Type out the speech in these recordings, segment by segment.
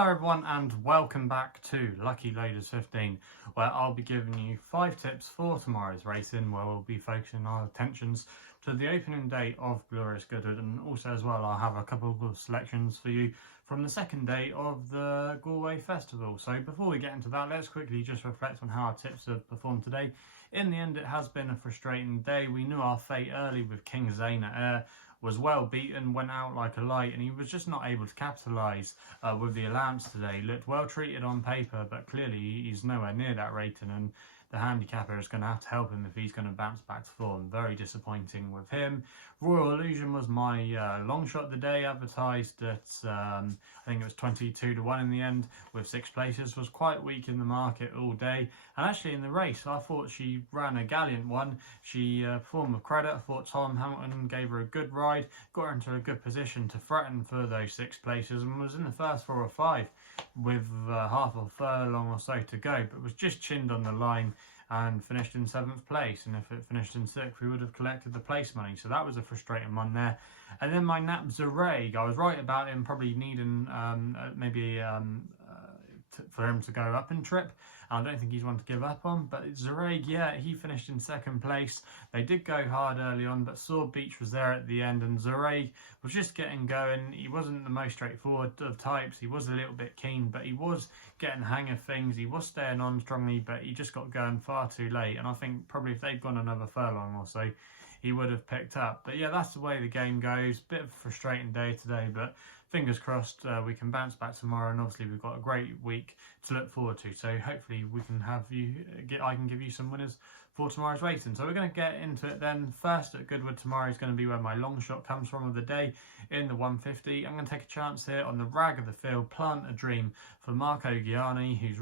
Hello everyone and welcome back to Lucky Loaders 15, where I'll be giving you 5 tips for tomorrow's racing, where we'll be focusing our attentions to the opening day of Glorious Goodwood, and also as well I'll have a couple of selections for you from the second day of the Galway Festival. So before we get into that, let's quickly just reflect on how our tips have performed today. In the end, it has been a frustrating day. We knew our fate early with King Zayn Air was well beaten, went out like a light, and he was just not able to capitalise with the allowance today. Looked well treated on paper, but clearly he's nowhere near that rating, and the handicapper is going to have to help him if he's going to bounce back to form. Very disappointing with him. Royal Illusion was my long shot of the day, advertised at I think it was 22 to 1 in the end, with 6 places. Was quite weak in the market all day, and actually in the race I thought she ran a gallant one. She performed with credit. I thought Tom Hamilton gave her a good ride, got her into a good position to threaten for those 6 places, and was in the first 4 or 5 with half a furlong or so to go, but was just chinned on the line and finished in 7th place. And if it finished in 6th, we would have collected the place money. So that was a frustrating one there. And then my Nap Zareg, I was right about him probably needing for him to go up in trip. I don't think he's one to give up on, but Zareg, yeah, he finished in 2nd place. They did go hard early on, but Sword Beach was there at the end, and Zareg was just getting going. He wasn't the most straightforward of types. He was a little bit keen, but he was getting the hang of things. He was staying on strongly, but he just got going far too late. And I think probably if they'd gone another furlong or so, he would have picked up. But yeah, that's the way the game goes. Bit of a frustrating day today, but fingers crossed we can bounce back tomorrow, and obviously we've got a great week to look forward to. So hopefully we can have I can give you some winners for tomorrow's racing. So we're going to get into it then. First at Goodwood tomorrow is going to be where my long shot comes from of the day in the 150. I'm going to take a chance here on the rag of the field, Plantadream, for Marco Gianni, who's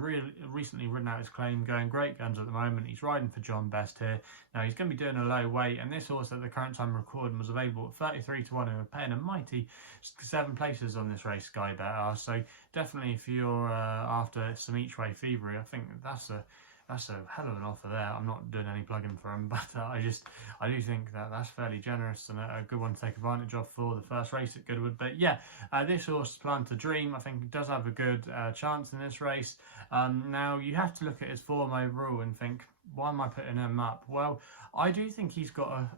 recently ridden out his claim, going great guns at the moment. He's riding for John Best here. Now he's going to be doing a low weight, and this horse at the current time recording was available at 33 to 1, and we're paying a mighty 7 places on this race, SkyBet are. So definitely if you're after some each way thievery, I think that's a hell of an offer there. I'm not doing any plugging for him, but I do think that that's fairly generous and a good one to take advantage of for the first race at Goodwood. But yeah, this horse, Plantadream, I think does have a good chance in this race. Now you have to look at his form overall and think, why am I putting him up? Well, I do think he's got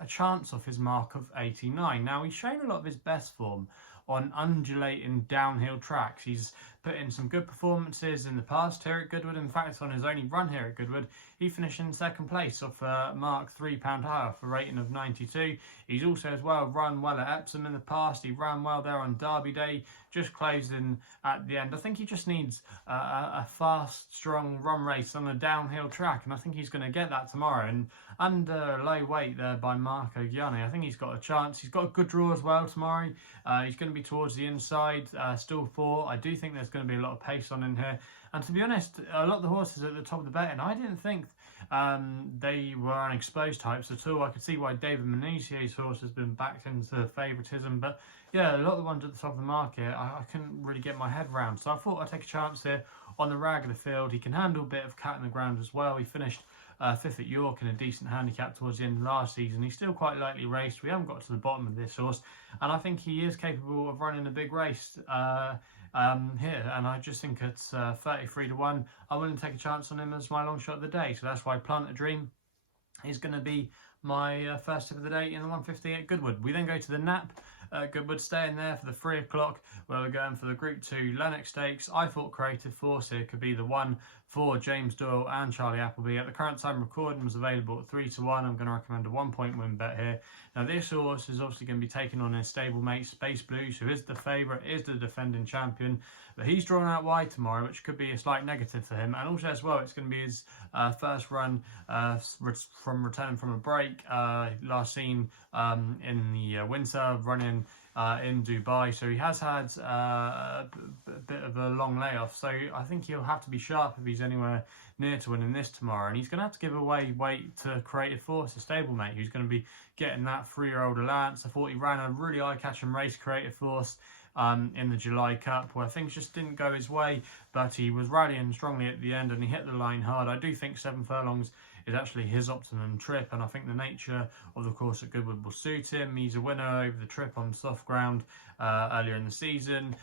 a chance off his mark of 89. Now, he's shown a lot of his best form on undulating downhill tracks. He's put in some good performances in the past here at Goodwood. In fact, on his only run here at Goodwood, he finished in 2nd place off a mark £3 higher for a rating of 92. He's also as well run well at Epsom in the past. He ran well there on Derby Day, just closed in at the end. I think he just needs a fast, strong run race on a downhill track, and I think he's going to get that tomorrow. And under low weight there by Marco Gianni, I think he's got a chance. He's got a good draw as well tomorrow. He's going to be towards the inside, still 4. I do think there's going to be a lot of pace on in here. And to be honest, a lot of the horses at the top of the betting, I didn't think they were unexposed types at all. I could see why David Manusier's horse has been backed into favouritism, but yeah, a lot of the ones at the top of the market, I couldn't really get my head round. So I thought I'd take a chance here on the rag of the field. He can handle a bit of cat in the ground as well. He finished 5th at York in a decent handicap towards the end of last season. He's still quite lightly raced. We haven't got to the bottom of this horse, and I think he is capable of running a big race here. And I just think it's 33 to 1. I'm willing to take a chance on him as my long shot of the day. So that's why Plantadream is going to be my first tip of the day in the 150 at Goodwood. We then go to the Nap Goodwood, staying there for the 3 o'clock, where we're going for the Group 2 Lennox Stakes. I thought Creative Force here could be the one for James Doyle and Charlie Appleby. At the current time recording was available at 3 to 1. I'm going to recommend a 1-point win bet here. Now this horse is obviously going to be taking on his stablemate Space Blues, who is the favourite, is the defending champion, but he's drawn out wide tomorrow, which could be a slight negative for him. And also as well, it's going to be his first run from returning from a break, last seen in the winter, running in Dubai. So he has had a bit of a long layoff. So I think he'll have to be sharp if he's anywhere near to winning this tomorrow. And he's going to have to give away weight to Creative Force, a stablemate, who's going to be getting that 3-year-old allowance. I thought he ran a really eye-catching race, Creative Force, in the July Cup, where things just didn't go his way, but he was rallying strongly at the end and he hit the line hard. I do think 7 furlongs is actually his optimum trip, and I think the nature of the course at Goodwood will suit him. He's a winner over the trip on soft ground earlier in the season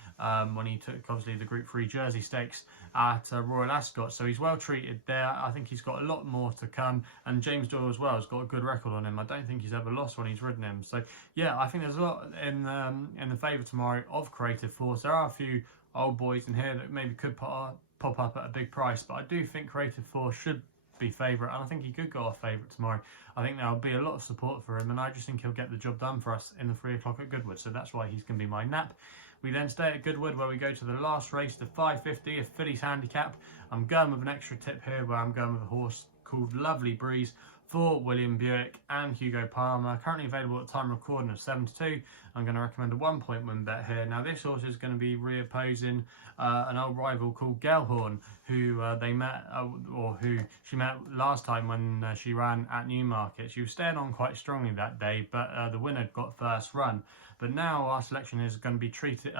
when he took obviously the Group 3 Jersey Stakes at Royal Ascot, so he's well treated there. I think he's got a lot more to come, and James Doyle as well has got a good record on him. I don't think he's ever lost when he's ridden him, so yeah, I think there's a lot in the favour tomorrow of Creative Force. There are a few old boys in here that maybe could pop up at a big price, but I do think Creative Force should be favourite, and I think he could go off favourite tomorrow. I think there'll be a lot of support for him, and I just think he'll get the job done for us in the 3 o'clock at Goodwood, so that's why he's going to be my nap. We then stay at Goodwood, where we go to the last race, the 550, a fillies handicap. I'm going with an extra tip here, where I'm going with a horse called Lovely Breeze for William Buick and Hugo Palmer. Currently available at time recording of 7-2. I'm going to recommend a 1-point win bet here. Now this horse is going to be reopposing an old rival called Gelhorn, who they met, or who she met last time when she ran at Newmarket. She was staying on quite strongly that day, but the winner got first run. But now our selection is going to be treated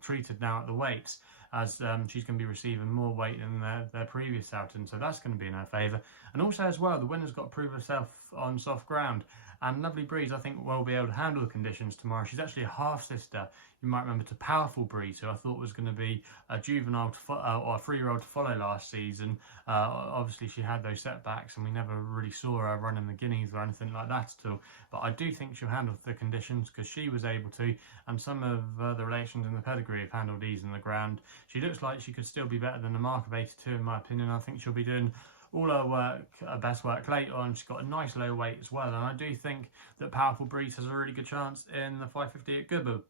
treated now at the weights, as she's going to be receiving more weight than their previous outing, so that's going to be in her favour. And also as well, the winner's got to prove herself on soft ground, and Lovely Breeze I think will be able to handle the conditions tomorrow. She's actually a half sister, you might remember, to Powerful Breeze, who I thought was going to be a juvenile or a 3-year-old to follow last season. Obviously she had those setbacks and we never really saw her running the Guineas or anything like that at all, but I do think she'll handle the conditions because she was able to, and some of the relations in the pedigree have handled ease in the ground. She looks like she could still be better than the mark of 82 in my opinion. I think she'll be doing all her work, her best work late on. She's got a nice low weight as well, and I do think that Powerful Breeze has a really good chance in the 550 at Goodwood.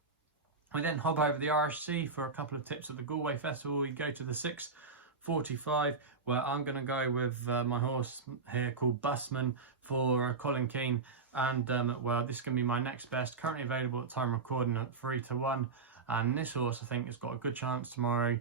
We then hop over the RSC for a couple of tips at the Galway Festival. We go to the 6:45, where I'm going to go with my horse here called Baseman for Colin Keane and well, this is going to be my next best, currently available at time recording at 3-1. And this horse I think has got a good chance tomorrow,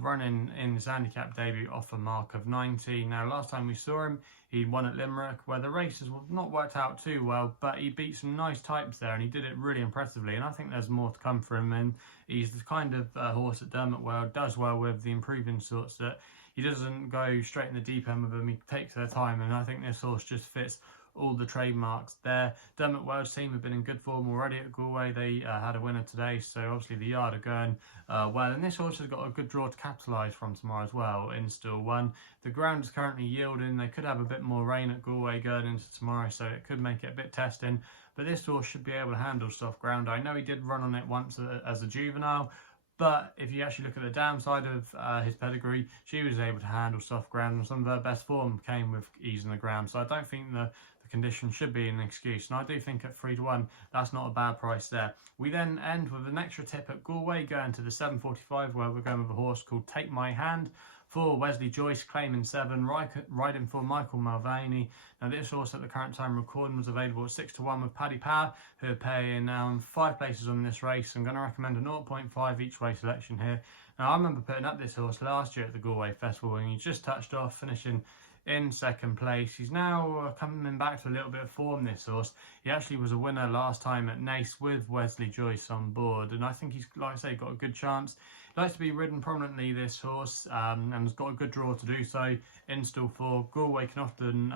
running in his handicap debut off a mark of 90. Now last time we saw him, he won at Limerick, where the races have not worked out too well, but he beat some nice types there and he did it really impressively, and I think there's more to come for him. And he's the kind of horse that Dermot Weld does well with, the improving sorts, that he doesn't go straight in the deep end with them, he takes their time, and I think this horse just fits all the trademarks there. Dermot Weld's team have been in good form already at Galway. They had a winner today, so obviously the yard are going well, and this horse has got a good draw to capitalise from tomorrow as well in Still One. The ground is currently yielding. They could have a bit more rain at Galway going into tomorrow, so it could make it a bit testing, but this horse should be able to handle soft ground. I know he did run on it once as a juvenile, but if you actually look at the downside of his pedigree, she was able to handle soft ground, and some of her best form came with ease in the ground, so I don't think the condition should be an excuse, and I do think at 3-1 that's not a bad price there. We then end with an extra tip at Galway, going to the 7:45, where we're going with a horse called Take My Hand for Wesley Joyce, claiming 7, riding for Michael Mulvaney. Now this horse at the current time recording was available at 6-1 with Paddy Power, who are paying 5 places on this race. I'm going to recommend a 0.5 each way selection here. Now I remember putting up this horse last year at the Galway Festival and he just touched off, finishing in second place. He's now coming back to a little bit of form, this horse. He actually was a winner last time at Naas with Wesley Joyce on board, and I think he's, like I say, got a good chance. He likes to be ridden prominently, this horse, and has got a good draw to do so in Still 4. Galway can often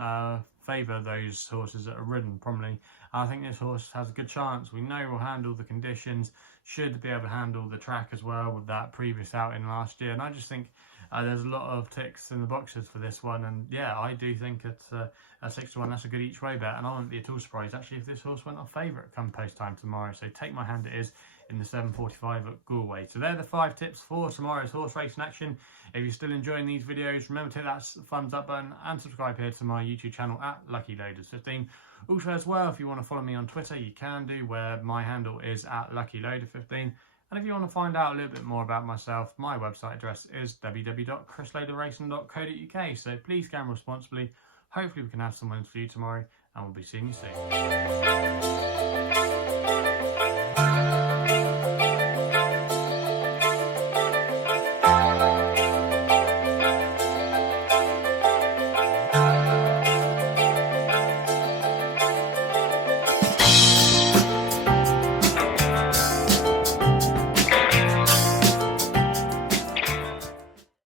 favour those horses that are ridden prominently. I think this horse has a good chance. We know he'll handle the conditions, should be able to handle the track as well with that previous outing last year, and I just think there's a lot of ticks in the boxes for this one, and yeah, I do think at 6-1 that's a good each way bet, and I wouldn't be at all surprised actually if this horse went off favourite come post time tomorrow. So Take My Hand it is in the 7:45 at Galway. So they're the 5 tips for tomorrow's horse racing action. If you're still enjoying these videos, remember to hit that thumbs up button and subscribe here to my YouTube channel at Lucky Loaders 15. Also as well, if you want to follow me on Twitter, you can do, where my handle is at Lucky Loader 15. And if you want to find out a little bit more about myself, my website address is www.chrisloaderracing.co.uk. So please gamble responsibly. Hopefully we can have someone for you tomorrow, and we'll be seeing you soon.